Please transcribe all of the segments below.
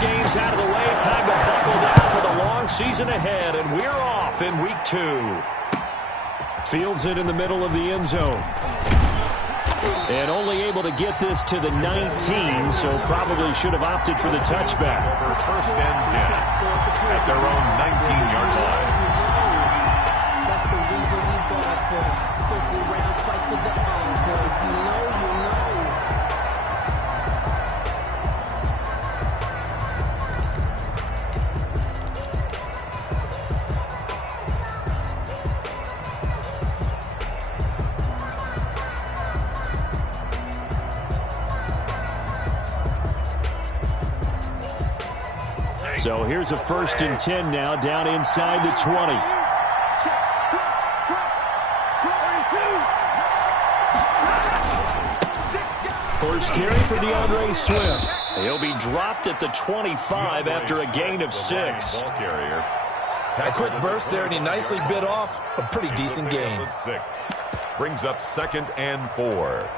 games out of the way. Time to buckle down for the long season ahead, and we're off in week 2. Fields it in the middle of the end zone. And only able to get this to the 19, so probably should have opted for the touchback. Over 1st and 10 at their own 19-yard line. That's the reason we bought for them. Circle round twice for the encore. If you know, you know. So here's a 1st and 10 now, down inside the 20. First carry for DeAndre Swift. He'll be dropped at the 25 after a gain of 6. A quick burst there, and he nicely bit off a pretty decent gain. 6 brings up 2nd and 4.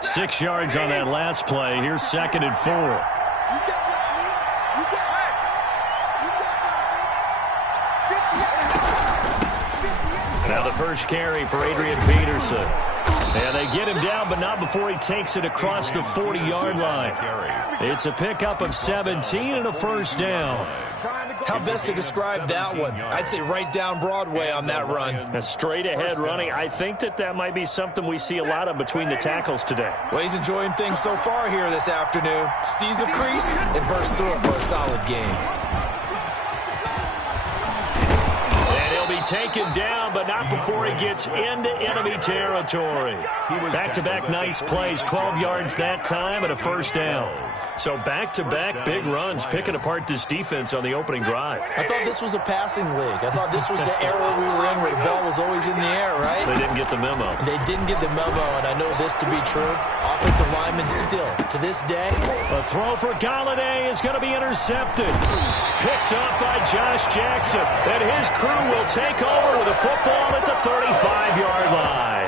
Six yards on that last play. Here's 2nd and 4. Now the first carry for Adrian Peterson. And they get him down, but not before he takes it across the 40-yard line. It's a pickup of 17 and a 1st down. How best to describe that one? I'd say right down Broadway on that run. A straight-ahead running. I think that might be something we see a lot of between the tackles today. Well, he's enjoying things so far here this afternoon. Sees a crease and bursts through it for a solid gain. And he'll be taken down, but not before he gets into enemy territory. Back-to-back nice plays, 12 yards that time and a 1st down. So back-to-back big runs, picking apart this defense on the opening drive. I thought this was a passing league. I thought this was the era we were in where the ball was always in the air, right? They didn't get the memo. They didn't get the memo, and I know this to be true. Offensive linemen still, to this day. A throw for Galladay is going to be intercepted. Picked up by Josh Jackson. And his crew will take over with a football at the 35-yard line.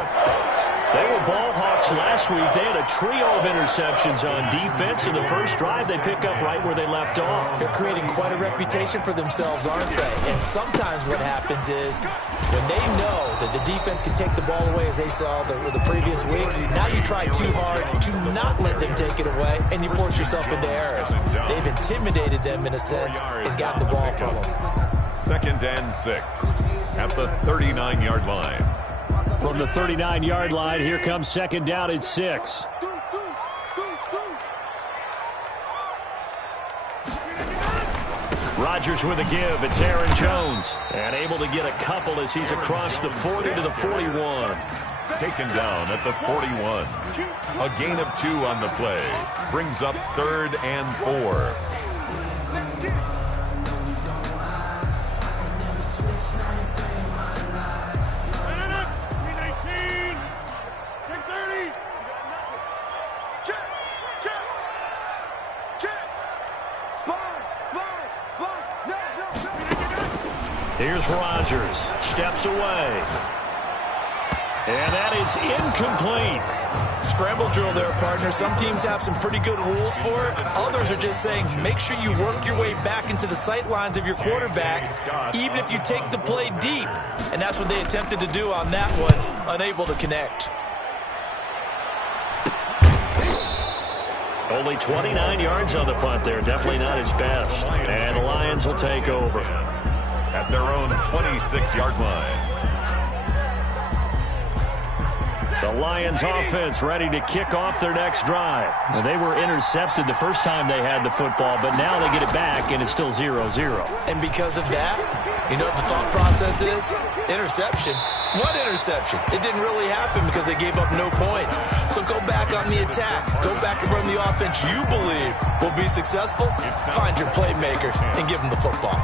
They were ball hawks last week. They had a trio of interceptions on defense. In the first drive, they pick up right where they left off. They're creating quite a reputation for themselves, aren't they? And sometimes what happens is when they know that the defense can take the ball away, as they saw the previous week, now you try too hard to not let them take it away, and you force yourself into errors. They've intimidated them in a sense and got the ball from them. 2nd and 6 at the 39-yard line. From the 39-yard line, here comes 2nd down at 6. Rodgers with a give. It's Aaron Jones. And able to get a couple as he's across the 40 to the 41. Taken down at the 41. A gain of 2 on the play. Brings up 3rd and 4. Here's Rodgers. Steps away. And that is incomplete. Scramble drill there, partner. Some teams have some pretty good rules for it. Others are just saying make sure you work your way back into the sight lines of your quarterback, even if you take the play deep. And that's what they attempted to do on that one, unable to connect. Only 29 yards on the punt there. Definitely not his best. And the Lions will take over at their own 26-yard line. The Lions offense ready to kick off their next drive. Now, they were intercepted the first time they had the football, but now they get it back, and it's still 0-0. And because of that, you know what the thought process is? Interception. What interception? It didn't really happen because they gave up no points. So go back on the attack. Go back and run the offense you believe will be successful. Find your playmakers and give them the football.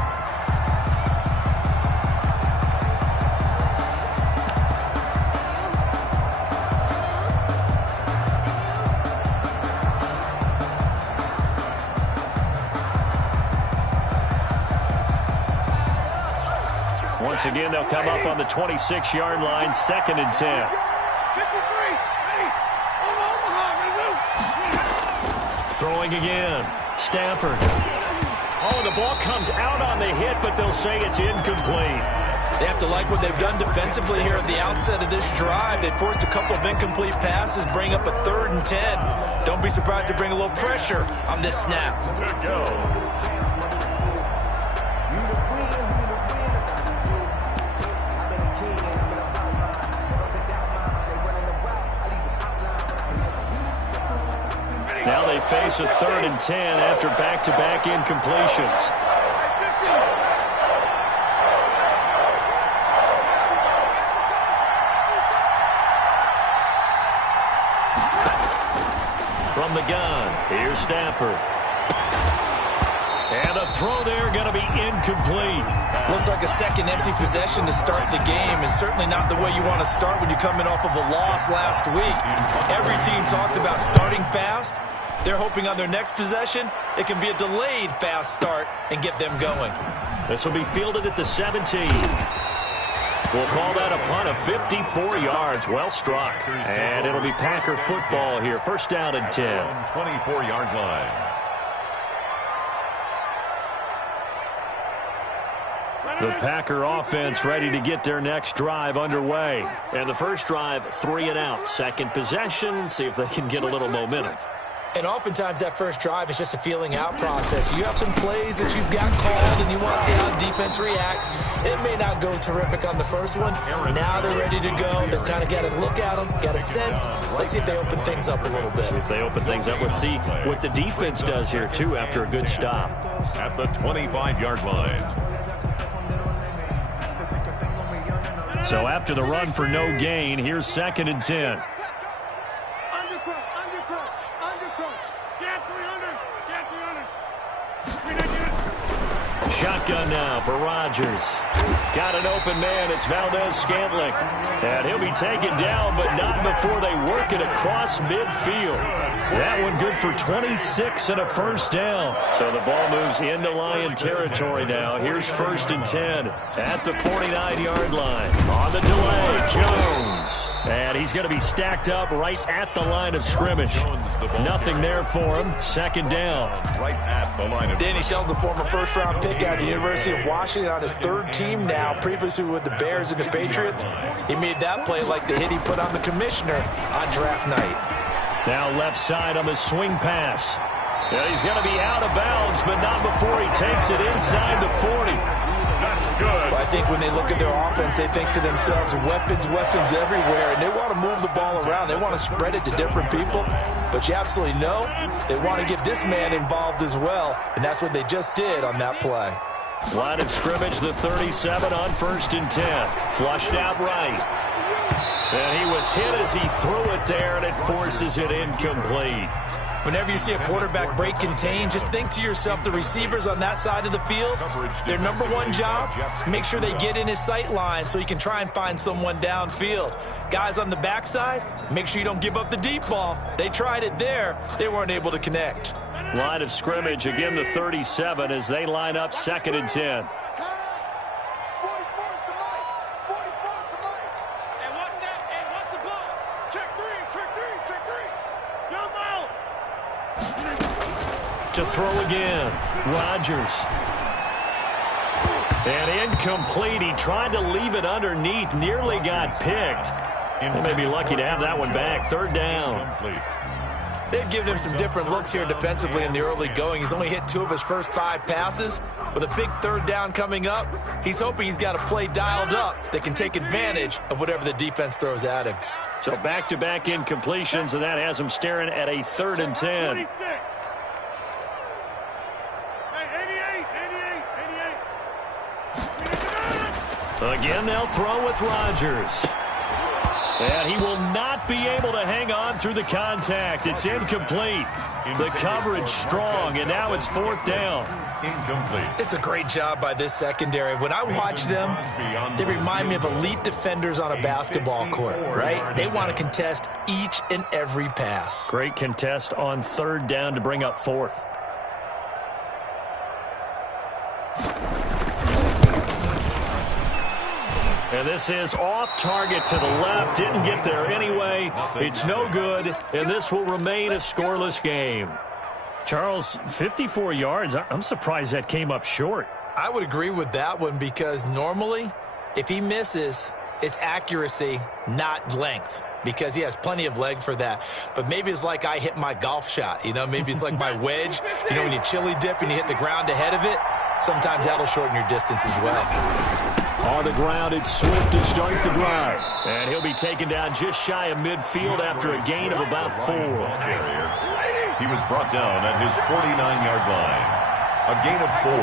Once again, they'll come up on the 26-yard line, 2nd and 10. Throwing again. Stafford. Oh, the ball comes out on the hit, but they'll say it's incomplete. They have to like what they've done defensively here at the outset of this drive. They forced a couple of incomplete passes, bring up a 3rd and 10. Don't be surprised to bring a little pressure on this snap. Good go. Now they face a 3rd and 10 after back-to-back incompletions. From the gun, here's Stafford. And a throw there going to be incomplete. Looks like a second empty possession to start the game, and certainly not the way you want to start when you're coming off of a loss last week. Every team talks about starting fast. They're hoping on their next possession, it can be a delayed fast start and get them going. This will be fielded at the 17. We'll call that a punt of 54 yards. Well struck. And it'll be Packer football here. 1st down and 10. 24-yard line. The Packer offense ready to get their next drive underway. And the first drive, 3 and out. Second possession, see if they can get a little momentum. And oftentimes that first drive is just a feeling out process. You have some plays that you've got called and you want to see how the defense reacts. It may not go terrific on the first one. Now they're ready to go. They've kind of got to look at them, got a sense. Let's see if they open things up a little bit. See if they open things up. Let's see what the defense does here, too, after a good stop. At the 25-yard line. So after the run for no gain, here's 2nd and 10. Shotgun now for Rodgers. Got an open man. It's Valdez-Scantling. And he'll be taken down, but not before they work it across midfield. That one good for 26 and a 1st down. So the ball moves into Lion territory now. Here's 1st and 10 at the 49-yard line. On the delay, Jones. And he's going to be stacked up right at the line of scrimmage. Nothing there for him. 2nd down. Right at the line of Danny Shelton's a former 1st-round pick out of the University of Washington on his 3rd team now, previously with the Bears and the Patriots. He made that play like the hit he put on the commissioner on draft night. Now left side on the swing pass. Yeah, he's going to be out of bounds, but not before he takes it inside the 40. That's good. Well, I think when they look at their offense, they think to themselves, weapons everywhere, and they want to move the ball around. They want to spread it to different people, but you absolutely know they want to get this man involved as well, and that's what they just did on that play. Line of scrimmage, the 37 on 1st and 10. Flushed out right. And he was hit as he threw it there, and it forces it incomplete. Whenever you see a quarterback break contain, just think to yourself, the receivers on that side of the field, their number one job, make sure they get in his sight line so he can try and find someone downfield. Guys on the backside, make sure you don't give up the deep ball. They tried it there. They weren't able to connect. Line of scrimmage, again the 37 as they line up 2nd and 10. To throw again, Rodgers. And incomplete. He tried to leave it underneath, nearly got picked. They may be lucky to have that one back. 3rd down. They've given him some different looks here defensively in the early going. He's only hit 2 of his first 5 passes. With a big 3rd down coming up, he's hoping he's got a play dialed up that can take advantage of whatever the defense throws at him. So back-to-back incompletions, and that has him staring at a 3rd and 10. Again, they'll throw with Rodgers. And he will not be able to hang on through the contact. It's incomplete. The coverage strong, and now it's 4th down. Incomplete. It's a great job by this secondary. When I watch them, they remind me of elite defenders on a basketball court, right? They want to contest each and every pass. Great contest on 3rd down to bring up 4th. And this is off target to the left. Didn't get there anyway. It's no good, and this will remain a scoreless game. Charles, 54 yards. I'm surprised that came up short. I would agree with that one because normally, if he misses, it's accuracy, not length, because he has plenty of leg for that. But maybe it's like I hit my golf shot. You know, maybe it's like my wedge. You know, when you chili dip and you hit the ground ahead of it, sometimes that'll shorten your distance as well. On the ground, it's Swift to start the drive. And he'll be taken down just shy of midfield after a gain of about 4. He was brought down at his 49-yard line. A gain of 4.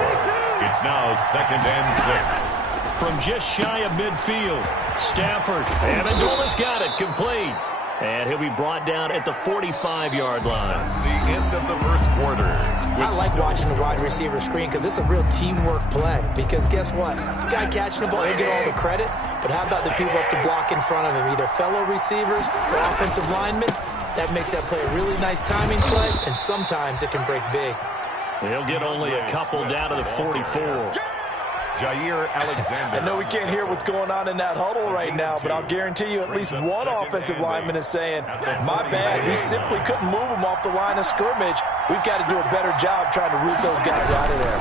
It's now 2nd and 6. From just shy of midfield, Stafford. And Amendola's got it complete. And he'll be brought down at the 45-yard line. That's the end of the first quarter. I like watching the wide receiver screen because it's a real teamwork play. Because guess what? The guy catching the ball, he'll get all the credit. But how about the people up to block in front of him, either fellow receivers or offensive linemen? That makes that play a really nice timing play, and sometimes it can break big. He'll get only a couple down to the 44. Jair Alexander. I know we can't hear what's going on in that huddle right now, but I'll guarantee you at least one offensive lineman is saying, my bad, we simply couldn't move them off the line of scrimmage. We've got to do a better job trying to root those guys out of there.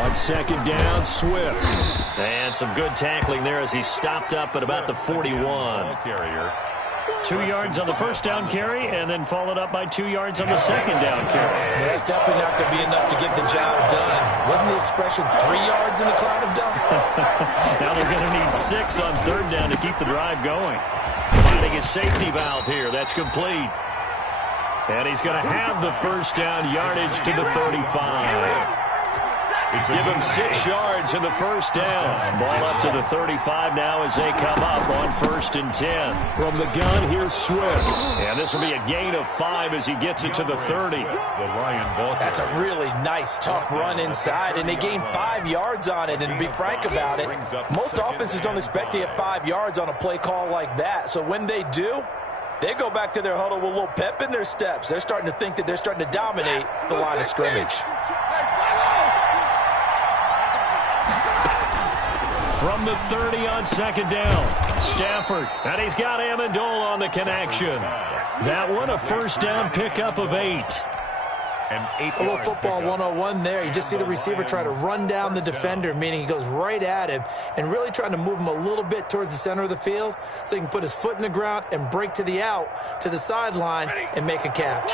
On 2nd down, Swift. And some good tackling there as he stopped up at about the 41. 2 yards on the first down carry, and then followed up by 2 yards on the 2nd down carry. Yeah, that's definitely not going to be enough to get the job done. Wasn't the expression 3 yards in a cloud of dust? Now they're going to need 6 on 3rd down to keep the drive going. Finding a safety valve here. That's complete. And he's going to have the first down yardage to the 35. Give him 6 yards in the first down. Ball up to the 35 now as they come up on 1st and 10. From the gun, here's Swift. And this will be a gain of 5 as he gets it to the 30. That's a really nice, tough run inside, and they gained 5 yards on it. And to be frank about it, most offenses don't expect to get 5 yards on a play call like that. So when they do, they go back to their huddle with a little pep in their steps. They're starting to think that they're starting to dominate the line of scrimmage. From the 30 on 2nd down, Stafford, and he's got Amendola on the connection. That one a first down pickup of 8. A little football 101 there. You just see the receiver try to run down the defender, meaning he goes right at him and really trying to move him a little bit towards the center of the field so he can put his foot in the ground and break to the out, to the sideline, and make a catch.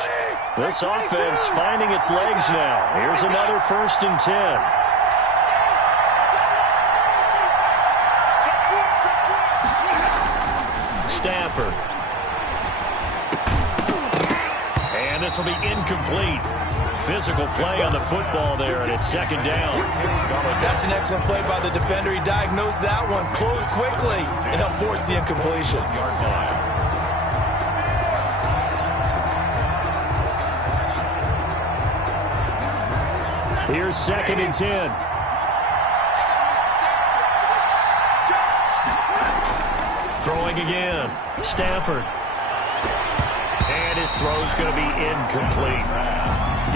This offense finding its legs now. Here's another 1st and 10. Stafford. And this will be incomplete. Physical play on the football there, and it's 2nd down. That's an excellent play by the defender. He diagnosed that one, closed quickly, and helped force the incompletion. Here's 2nd and 10. Throwing again, Stafford. And his throw's going to be incomplete.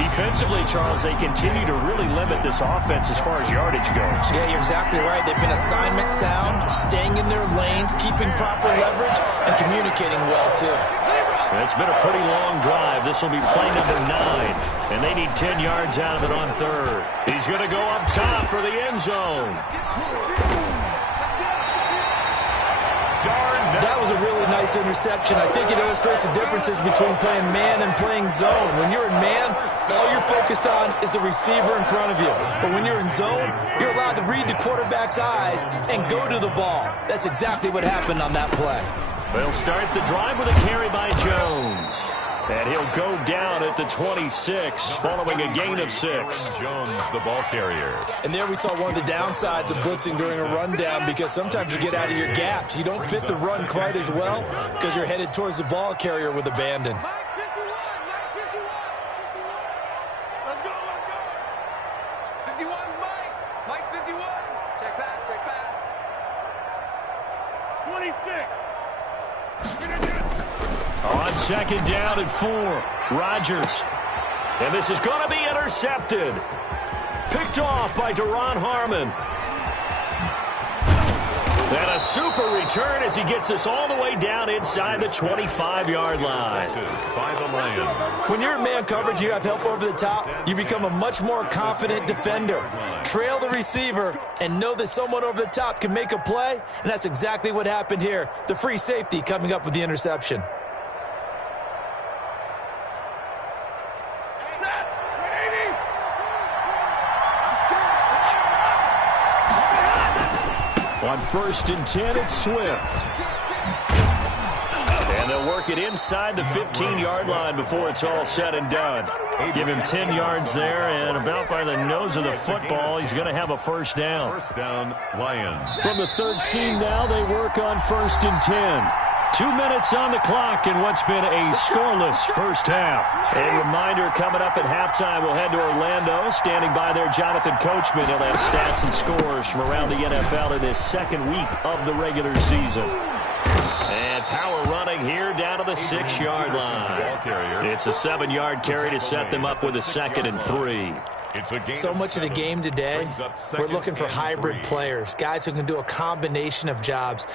Defensively, Charles, they continue to really limit this offense as far as yardage goes. Yeah, you're exactly right. They've been assignment sound, staying in their lanes, keeping proper leverage, and communicating well, too. It's been a pretty long drive. This will be play number 9, and they need 10 yards out of it on 3rd. He's going to go up top for the end zone. That was a really nice interception. I think it illustrates the differences between playing man and playing zone. When you're in man, all you're focused on is the receiver in front of you. But when you're in zone, you're allowed to read the quarterback's eyes and go to the ball. That's exactly what happened on that play. They'll start the drive with a carry by Jones. And he'll go down at the 26 following a gain of 6. Jones, the ball carrier. And there we saw one of the downsides of blitzing during a rundown, because sometimes you get out of your gaps. You don't fit the run quite as well because you're headed towards the ball carrier with abandon. On 2nd down at 4, Rodgers. And this is going to be intercepted. Picked off by Duron Harmon. And a super return as he gets us all the way down inside the 25-yard line. By the Lions. When you're in man coverage, you have help over the top, you become a much more confident defender. Trail the receiver and know that someone over the top can make a play, and that's exactly what happened here. The free safety coming up with the interception. On 1st and 10, it's Swift. And they'll work it inside the 15-yard line before it's all said and done. Give him 10 yards there, and about by the nose of the football, he's going to have a first down. First down, Lions. From the 13 now, they work on 1st and 10. 2 minutes on the clock in what's been a scoreless first half. A reminder coming up at halftime, we'll head to Orlando. Standing by there, Jonathan Coachman. He'll have stats and scores from around the NFL in this second week of the regular season. And power running here down to the 6-yard line. It's a 7-yard carry to set them up with a 2nd and 3. So much of the game today, we're looking for hybrid players, guys who can do a combination of jobs.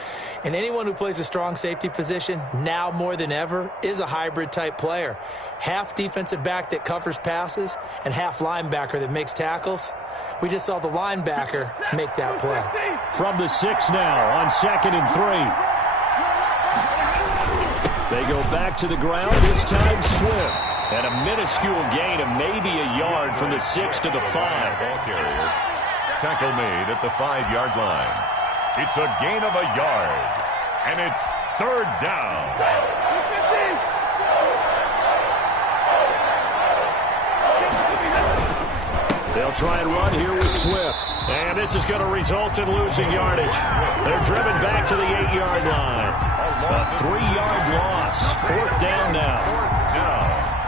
And anyone who plays a strong safety position, now more than ever, is a hybrid-type player. Half defensive back that covers passes and half linebacker that makes tackles. We just saw the linebacker make that play. From the 6 now on 2nd and 3. They go back to the ground, this time Swift. And a minuscule gain of maybe a yard from the 6 to the 5. Ball carrier. Tackle made at the 5-yard line. It's a gain of a yard. And it's 3rd down. They'll try and run here with Swift. And this is going to result in losing yardage. They're driven back to the 8-yard line. A 3-yard loss. 4th down now.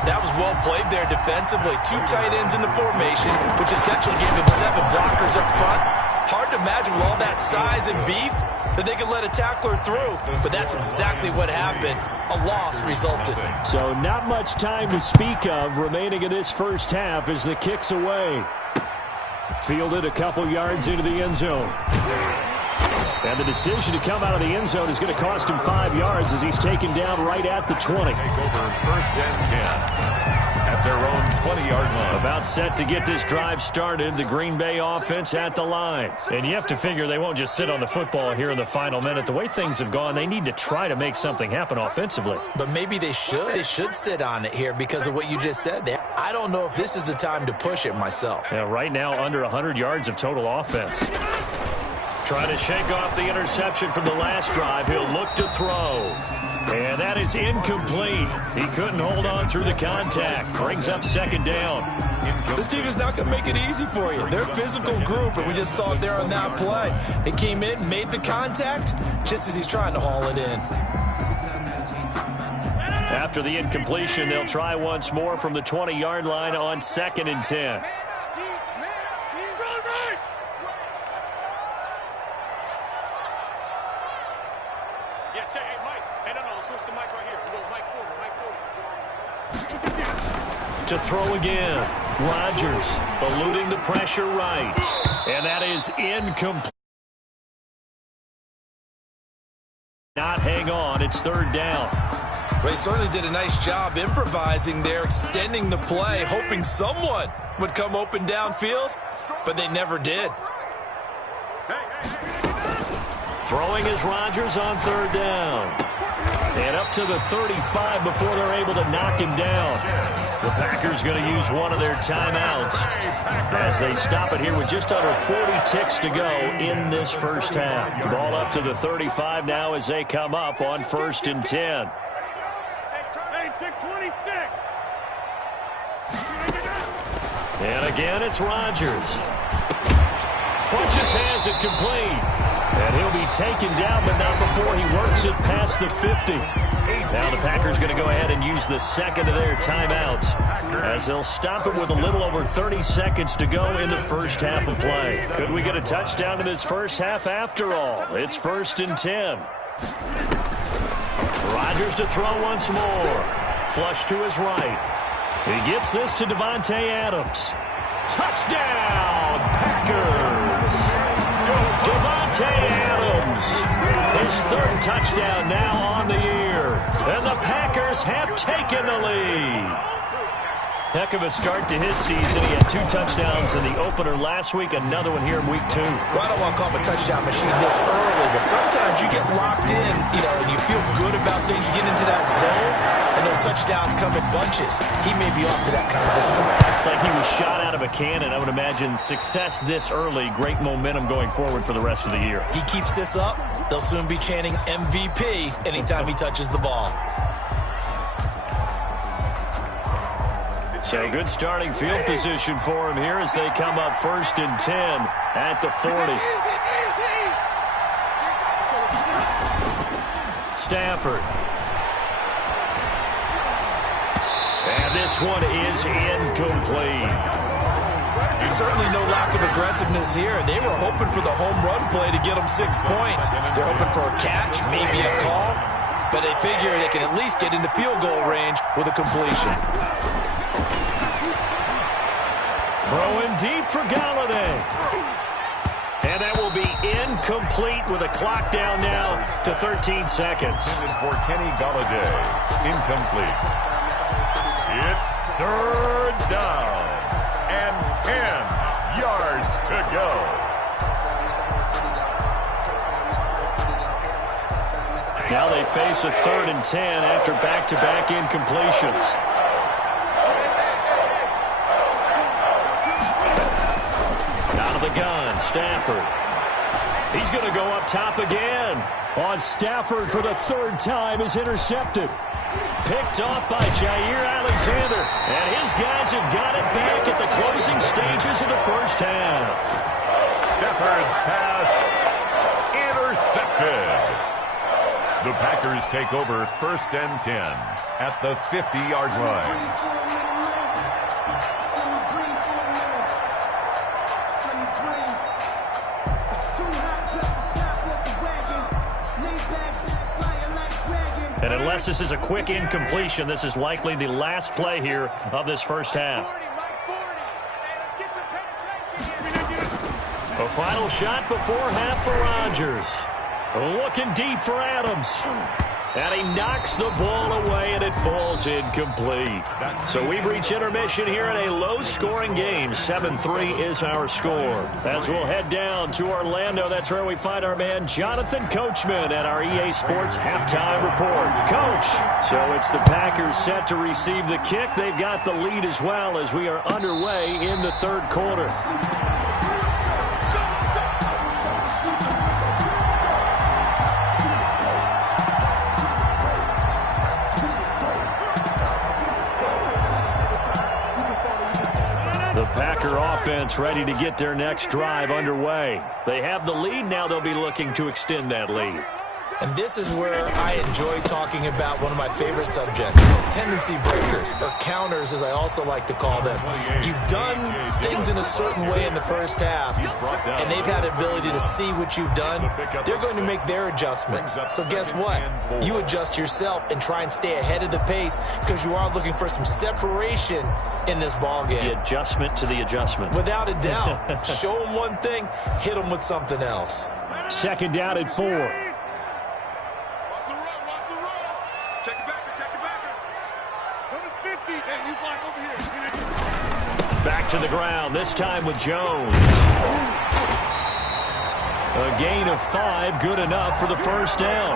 That was well played there defensively. 2 tight ends in the formation, which essentially gave them 7 blockers up front. Hard to imagine with all that size and beef that they could let a tackler through, but that's exactly what happened. A loss resulted. So not much time to speak of remaining in this first half as the kick's away. Fielded a couple yards into the end zone. And the decision to come out of the end zone is going to cost him 5 yards as he's taken down right at the 20. Take over 1st and 10 at their own 20-yard line. About set to get this drive started, the Green Bay offense at the line. And you have to figure they won't just sit on the football here in the final minute. The way things have gone, they need to try to make something happen offensively. But maybe they should. They should sit on it here because of what you just said there. I don't know if this is the time to push it myself. Yeah, right now under 100 yards of total offense. Trying to shake off the interception from the last drive. He'll look to throw. And that is incomplete. He couldn't hold on through the contact. Brings up 2nd down. This defense not going to make it easy for you. They're a physical group, and we just saw it there on that play. They came in, made the contact, just as he's trying to haul it in. After the incompletion, they'll try once more from the 20-yard line on 2nd and 10. To throw again. Rodgers eluding the pressure right. And that is incomplete. Not hang on. It's 3rd down. They certainly did a nice job improvising there, extending the play, hoping someone would come open downfield, but they never did. Throwing is Rodgers on 3rd down. And up to the 35 before they're able to knock him down. The Packers going to use one of their timeouts as they stop it here with just under 40 ticks to go in this first half. The ball up to the 35 now as they come up on 1st and 10. And again, it's Rodgers. Funches has it complete. And he'll be taken down, but not before he works it past the 50. Now the Packers going to go ahead and use the 2nd of their timeouts as they'll stop it with a little over 30 seconds to go in the first half of play. Could we get a touchdown in this first half after all? It's 1st and 10. Rodgers to throw once more. Flush to his right. He gets this to Davante Adams. Touchdown, Packers! Davante Adams His third touchdown now on the year. And the Packers have taken the lead. Heck of a start to his season. He had 2 touchdowns in the opener last week, another one here in week 2. Well, I don't want to call him a touchdown machine this early, but sometimes you get locked in, and you feel good about things. You get into that zone, and those touchdowns come in bunches. He may be off to that kind of a start. It's like he was shot out of a cannon. I would imagine success this early, great momentum going forward for the rest of the year. He keeps this up, they'll soon be chanting MVP anytime he touches the ball. So good starting field position for him here as they come up 1st and 10 at the 40. Stafford. And this one is incomplete. Certainly no lack of aggressiveness here. They were hoping for the home run play to get them 6 points. They're hoping for a catch, maybe a call, but they figure they can at least get into field goal range with a completion. Throwing deep for Galladay. And that will be incomplete with a clock down now to 13 seconds. For Kenny Galladay, incomplete. It's 3rd down and 10 yards to go. Now they face a 3rd and 10 after back-to-back incompletions. The gun, Stafford. He's going to go up top again. On Stafford for the 3rd time is intercepted. Picked off by Jair Alexander. And his guys have got it back at the closing stages of the first half. Stafford's pass intercepted. The Packers take over 1st and 10 at the 50-yard line. And unless this is a quick incompletion, this is likely the last play here of this first half. A final shot before half for Rodgers. Looking deep for Adams. And he knocks the ball away, and it falls incomplete. So we've reached intermission here in a low-scoring game. 7-3 is our score. As we'll head down to Orlando, that's where we find our man Jonathan Coachman at our EA Sports Halftime Report. Coach, so it's the Packers set to receive the kick. They've got the lead as well as we are underway in the 3rd quarter. The Packer offense ready to get their next drive underway. They have the lead. Now they'll be looking to extend that lead. And this is where I enjoy talking about one of my favorite subjects, tendency breakers, or counters as I also like to call them. You've done things in a certain way in the first half, and they've had the ability to see what you've done. They're going to make their adjustments. So guess what? You adjust yourself and try and stay ahead of the pace because you are looking for some separation in this ball game. The adjustment to the adjustment. Without a doubt. Show them one thing, hit them with something else. 2nd down at 4. Back to the ground, this time with Jones. A gain of 5, good enough for the first down.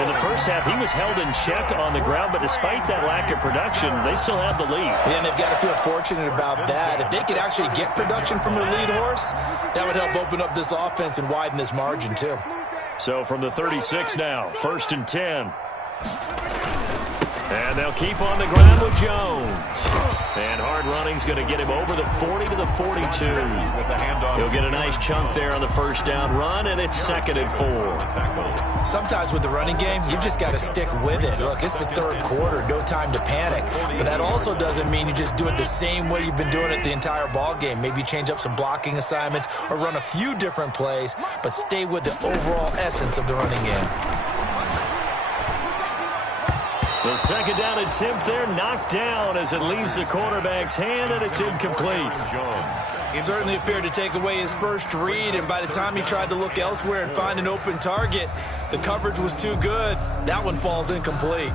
In the first half, he was held in check on the ground, but despite that lack of production, they still have the lead. And they've got to feel fortunate about that. If they could actually get production from their lead horse, that would help open up this offense and widen this margin, too. So from the 36 now, 1st and 10. And they'll keep on the ground with Jones. And hard running's going to get him over the 40 to the 42. He'll get a nice chunk there on the first down run, and it's 2nd and 4. Sometimes with the running game, you've just got to stick with it. Look, it's the 3rd quarter, no time to panic. But that also doesn't mean you just do it the same way you've been doing it the entire ball game. Maybe change up some blocking assignments or run a few different plays, but stay with the overall essence of the running game. The second down attempt there knocked down as it leaves the quarterback's hand, and it's incomplete. Certainly appeared to take away his first read, and by the time he tried to look elsewhere and find an open target, the coverage was too good. That one falls incomplete.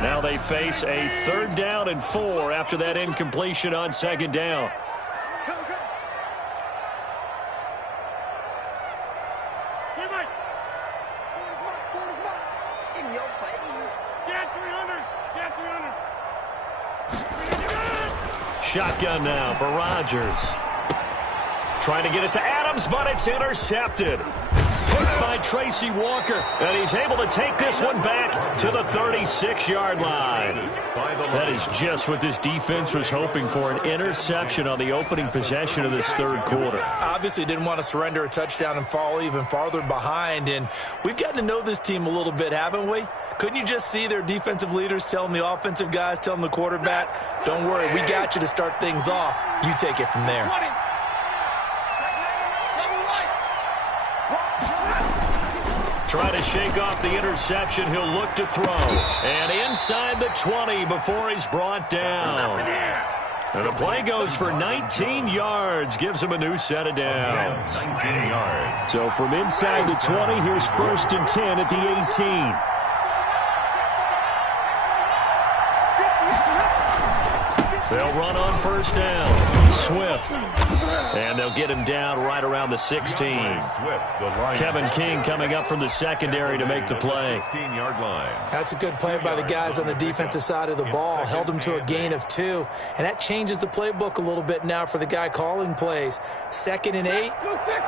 Now they face a 3rd down and 4 after that incompletion on 2nd down. In your face. Get 300. Get 300. Shotgun now for Rodgers. Trying to get it to Adams, but it's intercepted. Picked by Tracy Walker, and he's able to take this one back to the 36-yard line. That is just what this defense was hoping for, an interception on the opening possession of this 3rd quarter. Obviously didn't want to surrender a touchdown and fall even farther behind, and we've gotten to know this team a little bit, haven't we? Couldn't you just see their defensive leaders telling the offensive guys, telling the quarterback, don't worry, we got you to start things off. You take it from there. Trying to shake off the interception. He'll look to throw. And inside the 20 before he's brought down. And the play goes for 19 yards. Gives him a new set of downs. 19 yards. So from inside the 20, here's 1st and 10 at the 18. They'll run on 1st down. Swift. And they'll get him down right around the 16. Kevin King coming up from the secondary to make the play. 16-yard line. That's a good play by the guys on the defensive side of the ball. Held him to a gain of 2. And that changes the playbook a little bit now for the guy calling plays. 2nd and 8.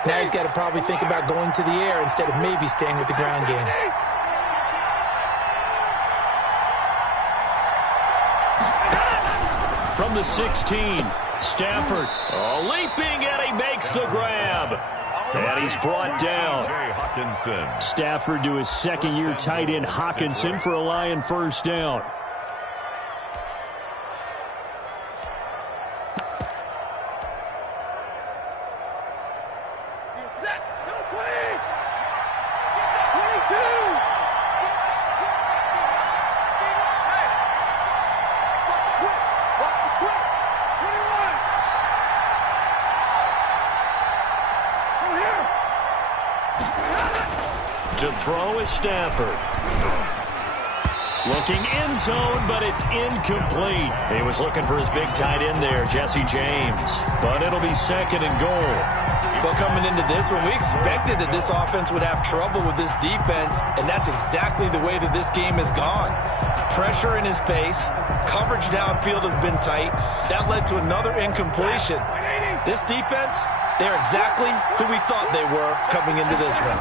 Now he's got to probably think about going to the air instead of maybe staying with the ground game. From the 16, Stafford leaping, and he makes the grab. And he's brought down. Stafford to his 2nd-year tight end, Hawkinson, for a Lion 1st down. To throw is Stafford. Looking end zone, but it's incomplete. He was looking for his big tight end there, Jesse James. But it'll be 2nd and goal. Well, coming into this one, we expected that this offense would have trouble with this defense, and that's exactly the way that this game has gone. Pressure in his face. Coverage downfield has been tight. That led to another incompletion. This defense, they're exactly who we thought they were coming into this one.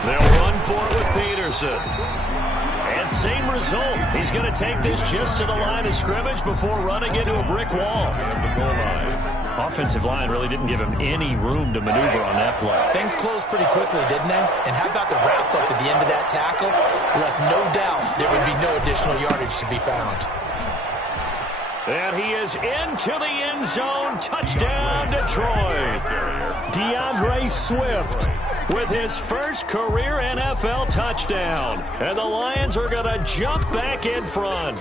They'll run for it with Peterson. And same result. He's going to take this just to the line of scrimmage before running into a brick wall. Offensive line really didn't give him any room to maneuver on that play. Things closed pretty quickly, didn't they? And how about the wrap-up at the end of that tackle? Left no doubt there would be no additional yardage to be found. And he is into the end zone. Touchdown, Detroit. DeAndre Swift with his first career NFL touchdown. And the Lions are going to jump back in front.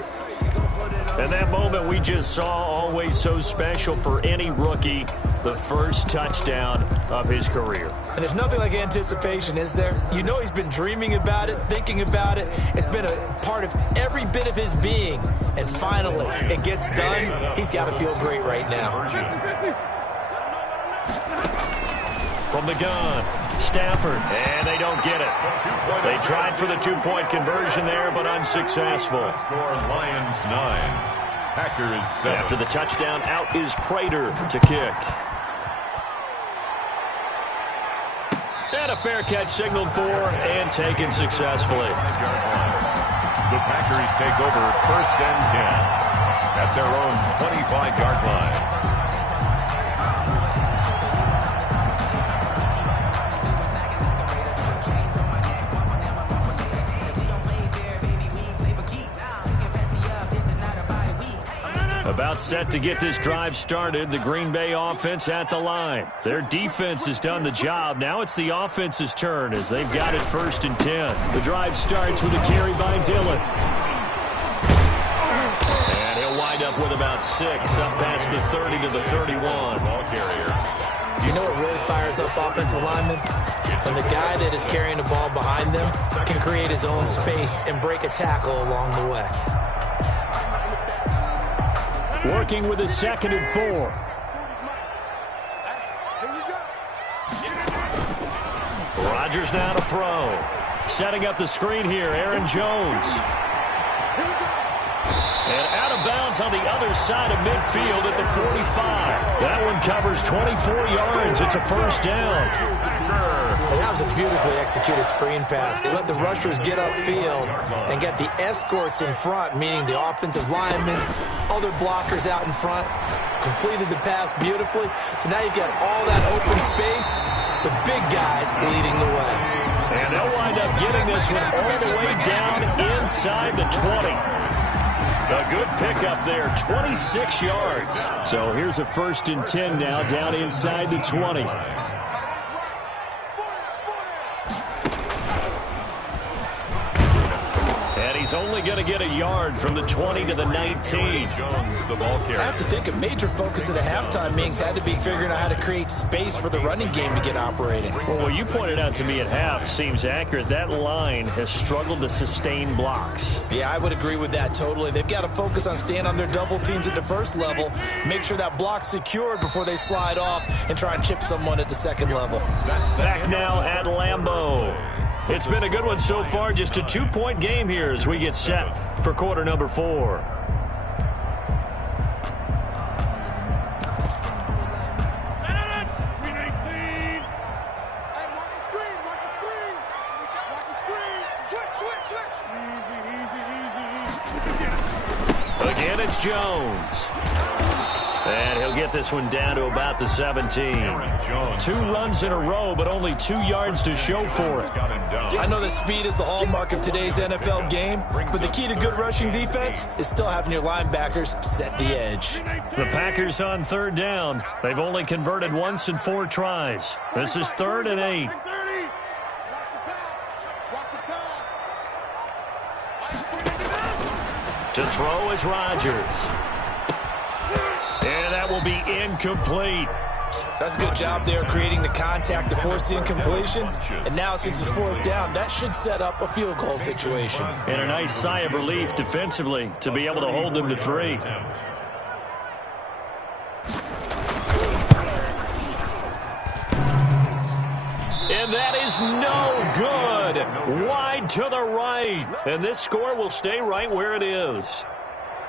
And that moment we just saw, always so special for any rookie, the first touchdown of his career. And there's nothing like anticipation, is there? You know he's been dreaming about it, thinking about it. It's been a part of every bit of his being. And finally, it gets done. He's got to feel great right now. From the gun, Stafford, and they don't get it. They tried for the two-point conversion there, but unsuccessful. Score Lions 9, Packers 7. After the touchdown, out is Prater to kick. And a fair catch signaled for and taken successfully. The Packers take over 1st and 10 at their own 25-yard line. About About set to get this drive started. The Green Bay offense at the line. Their defense has done the job. Now it's the offense's turn as they've got it 1st and 10. The drive starts with a carry by Dillon. And he'll wind up with about 6 up past the 30 to the 31. Ball carrier. You know what really fires up offensive linemen? When the guy that is carrying the ball behind them can create his own space and break a tackle along the way. Working with a 2nd and 4. Rodgers now to throw. Setting up the screen here, Aaron Jones. And out of bounds on the other side of midfield at the 45. That one covers 24 yards. It's a 1st down. And that was a beautifully executed screen pass. They let the rushers get upfield and get the escorts in front, meaning the offensive linemen, other blockers out in front, completed the pass beautifully. So now you've got all that open space, the big guys leading the way. And they'll wind up getting this one all the way down inside the 20. A good pickup there, 26 yards. So here's a 1st and 10 now down inside the 20. And he's only going to get a yard from the 20 to the 19. Jones, the ball carrier. I have to think a major focus at a halftime meetings had to be figuring out how to create space for the running game to get operating. Well, what you pointed out to me at half seems accurate. That line has struggled to sustain blocks. Yeah, I would agree with that totally. They've got to focus on staying on their double teams at the 1st level, make sure that block's secured before they slide off and try and chip someone at the 2nd level. Back now at Lambeau. It's been a good one so far, just a 2-point game here as we get set for quarter number 4. Again, it's Jones. And he'll get this one down to about the 17. 2 runs in a row, but only 2 yards to show for it. I know that speed is the hallmark of today's NFL game, but the key to good rushing defense is still having your linebackers set the edge. The Packers on 3rd down. They've only converted once in 4 tries. This is 3rd and 8. To throw is Rodgers. And that will be incomplete. That's a good job there creating the contact to force the incompletion. And now since it's 4th down, that should set up a field goal situation. And a nice sigh of relief defensively to be able to hold them to 3. And that is no good. Wide to the right. And this score will stay right where it is.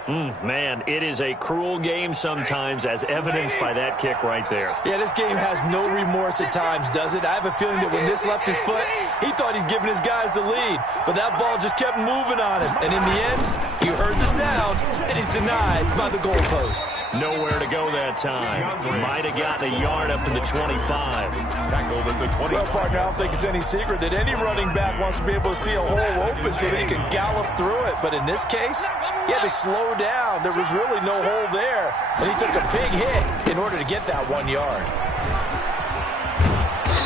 Man, it is a cruel game sometimes, as evidenced by that kick right there. Yeah, this game has no remorse at times, does it? I have a feeling that when this left his foot, he thought he'd given his guys the lead, but that ball just kept moving on him. And in the end, you heard the sound, and he's denied by the goalposts. Nowhere to go that time. Might have gotten a yard up to the 25. Tackled at the 20. Well, partner, I don't think it's any secret that any running back wants to be able to see a hole open so that he can gallop through it. But in this case, he had to slow down. There was really no hole there. And he took a big hit in order to get that 1 yard.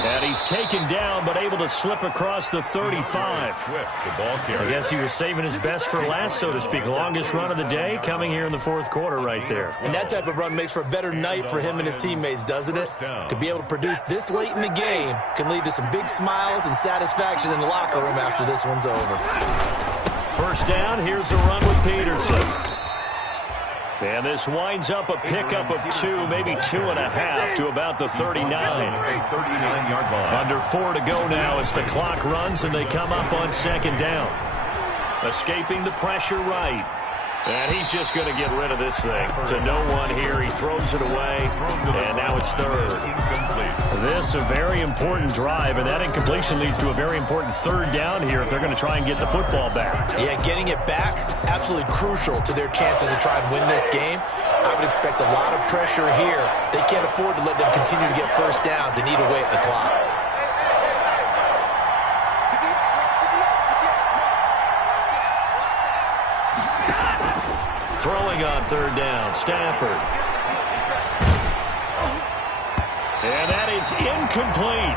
And he's taken down, but able to slip across the 35. Swift, the ball carrier. I guess he was saving his best for last, so to speak. Longest run of the day coming here in the 4th quarter right there. And that type of run makes for a better night for him and his teammates, doesn't it? To be able to produce this late in the game can lead to some big smiles and satisfaction in the locker room after this one's over. 1st down, here's a run with Peterson. And this winds up a pickup of 2, maybe 2.5 to about the 39. A 39-yard line. Under 4 to go now as the clock runs and they come up on 2nd down. Escaping the pressure right. And he's just going to get rid of this thing. To no one here. He throws it away. And now it's 3rd. This a very important drive, and that incompletion leads to a very important 3rd down here if they're going to try and get the football back. Yeah, getting it back, absolutely crucial to their chances to try and win this game. I would expect a lot of pressure here. They can't afford to let them continue to get 1st downs and eat away at the clock. Throwing on third down, Stafford. And that is incomplete.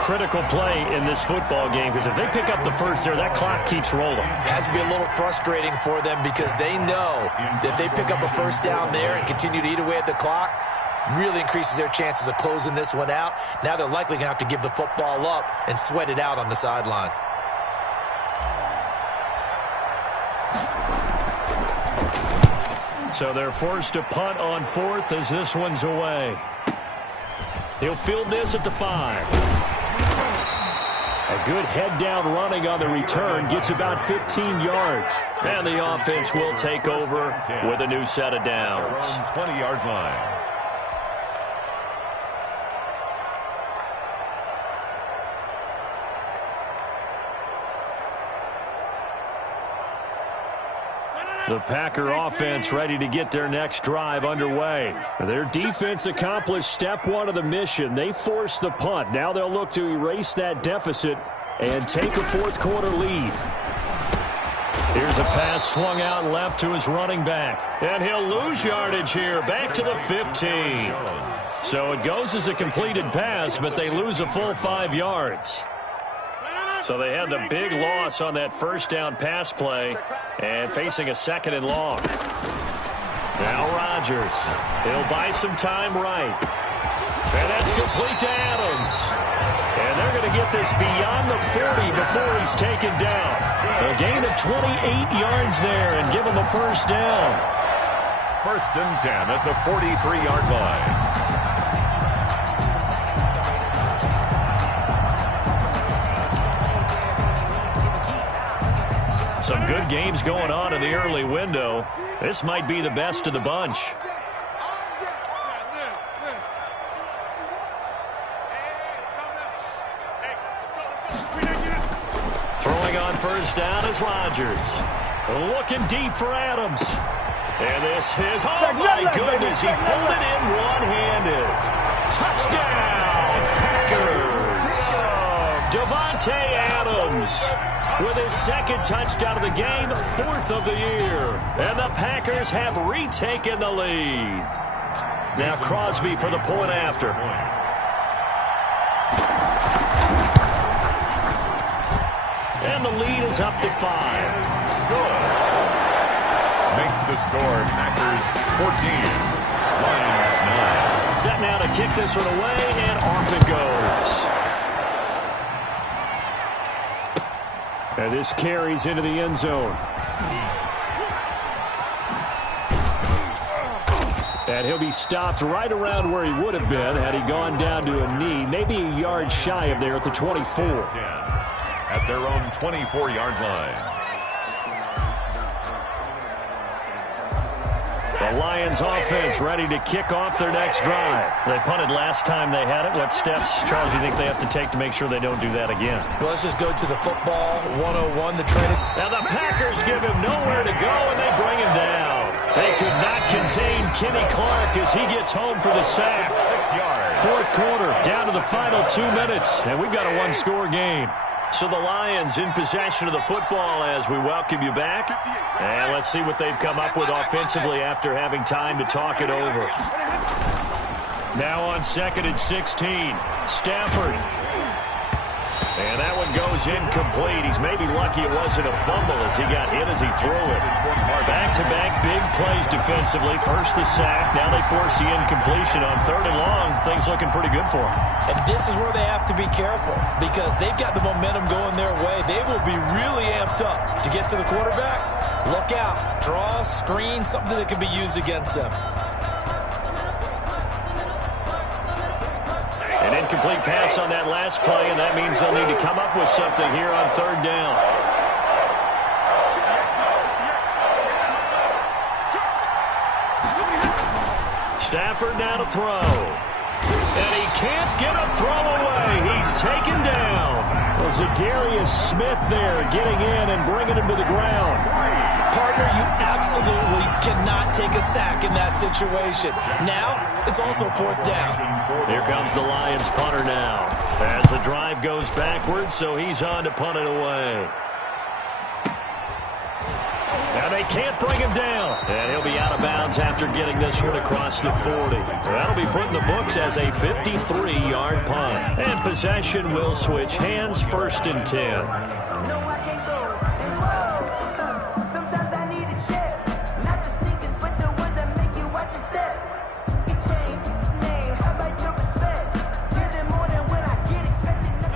Critical play in this football game, because if they pick up the first there, that clock keeps rolling. It has to be a little frustrating for them because they know that they pick up a first down there and continue to eat away at the clock, really increases their chances of closing this one out. Now they're likely going to have to give the football up and sweat it out on the sideline. So they're forced to punt on fourth as this one's away. He'll field this at the 5. A good head-down running on the return gets about 15 yards. And the offense will take over with a new set of downs. 20-yard line. The Packer offense ready to get their next drive underway. Their defense accomplished step one of the mission. They forced the punt. Now they'll look to erase that deficit and take a fourth-quarter lead. Here's a pass swung out left to his running back. And he'll lose yardage here, back to the 15. So it goes as a completed pass, but they lose a full 5 yards. So they had the big loss on that first down pass play and facing a second and long. Now Rodgers. He'll buy some time right. And that's complete to Adams. And they're going to get this beyond the 40 before he's taken down. A gain of 28 yards there and give him a first down. First and 10 at the 43-yard line. Some good games going on in the early window. This might be the best of the bunch. Throwing on first down is Rodgers. Looking deep for Adams. And this is, oh my goodness, he pulled it in one-handed. Touchdown, Packers. Davante Adams with his second touchdown of the game, fourth of the year. And the Packers have retaken the lead. Now Crosby for the point after. And the lead is up to 5. Good. Makes the score Packers 14, Lions 9. Set now to kick this one away, and off it goes. And this carries into the end zone. And he'll be stopped right around where he would have been had he gone down to a knee, maybe a yard shy of there at the 24. At their own 24-yard line. The Lions offense ready to kick off their next drive. They punted last time they had it. What steps, Charles, do you think they have to take to make sure they don't do that again? Well, let's just go to the football 101, the training. Now the Packers give him nowhere to go, and they bring him down. They could not contain Kenny Clark as he gets home for the sack. 6 yards. Fourth quarter, down to the final 2 minutes, and we've got a one-score game. So the Lions in possession of the football as we welcome you back. And let's see what they've come up with offensively after having time to talk it over. Now on second and 16, Stafford. And that one goes incomplete. He's maybe lucky it wasn't a fumble as he got hit as he threw it. Back-to-back big plays defensively. First the sack. Now they force the incompletion on third and long. Things looking pretty good for them. And this is where they have to be careful because they've got the momentum going their way. They will be really amped up to get to the quarterback. Look out. Draw, screen, something that can be used against them. An incomplete pass on that last play, and that means they'll need to come up with something here on third down. Stafford now to throw. And he can't get a throw away. He's taken down. Well, Zadarius Smith there getting in and bringing him to the ground. Partner, you absolutely cannot take a sack in that situation. Now, it's also fourth down. Here comes the Lions punter now. As the drive goes backwards, so he's on to punt it away. And they can't bring him down. And he'll be out of bounds after getting this one across the 40. That'll be put in the books as a 53-yard punt. And possession will switch hands, 1st and 10.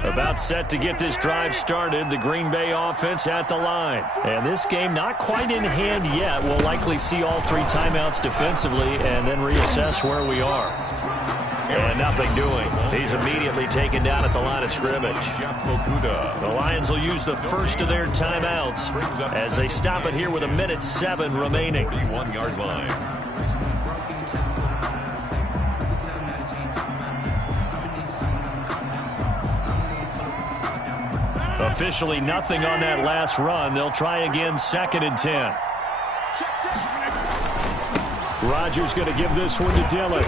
About set to get this drive started, the Green Bay offense at the line. And this game not quite in hand yet. We'll likely see all 3 timeouts defensively and then reassess where we are. And nothing doing. He's immediately taken down at the line of scrimmage. The Lions will use the first of their timeouts as they stop it here with 1:07 remaining. 31-yard line. Officially nothing on that last run. They'll try again, 2nd and 10. Rodgers going to give this one to Dillon.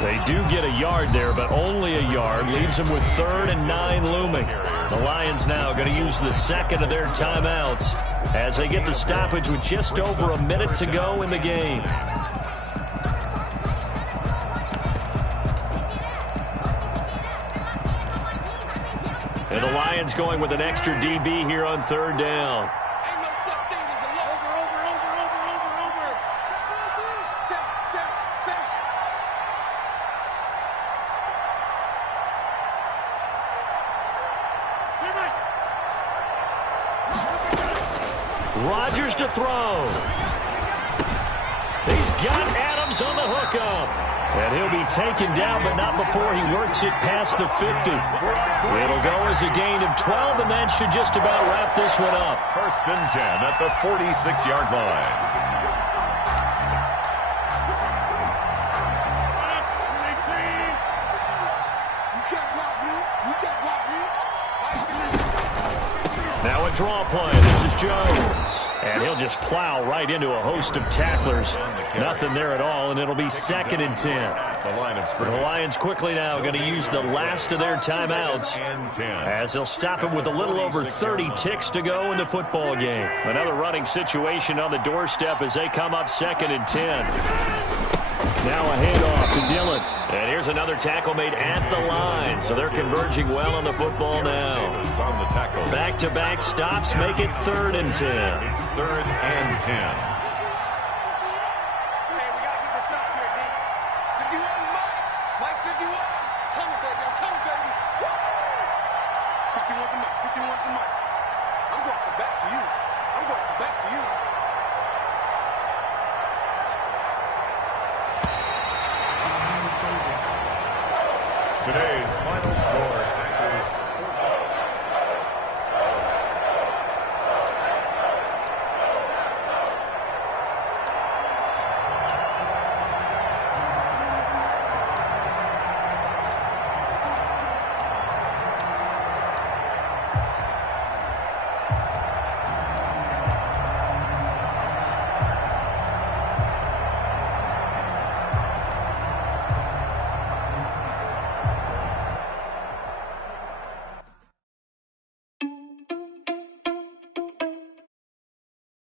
They do get a yard there, but only a yard. Leaves them with 3rd and 9 looming. The Lions now going to use the 2nd of their timeouts as they get the stoppage with just over a minute to go in the game. And the Lions going with an extra DB here on 3rd down. Rodgers to throw. He's got Adams on the hookup. And he'll be taken down, but not before he works it past the 50. It'll go as a gain of 12, and that should just about wrap this one up. 1st and 10 at the 46-yard line. Now a draw play. This is Jones. And he'll just plow right into a host of tacklers. Nothing there at all, and it'll be 2nd and 10. The Lions quickly now going to use the last of their timeouts as they'll stop it with a little over 30 ticks to go in the football game. Another running situation on the doorstep as they come up 2nd and 10. Now a handoff to Dillon. And here's another tackle made at the line. So they're converging well on the football now. Back-to-back stops make it 3rd and 10. It's 3rd and 10. I'm going back to you.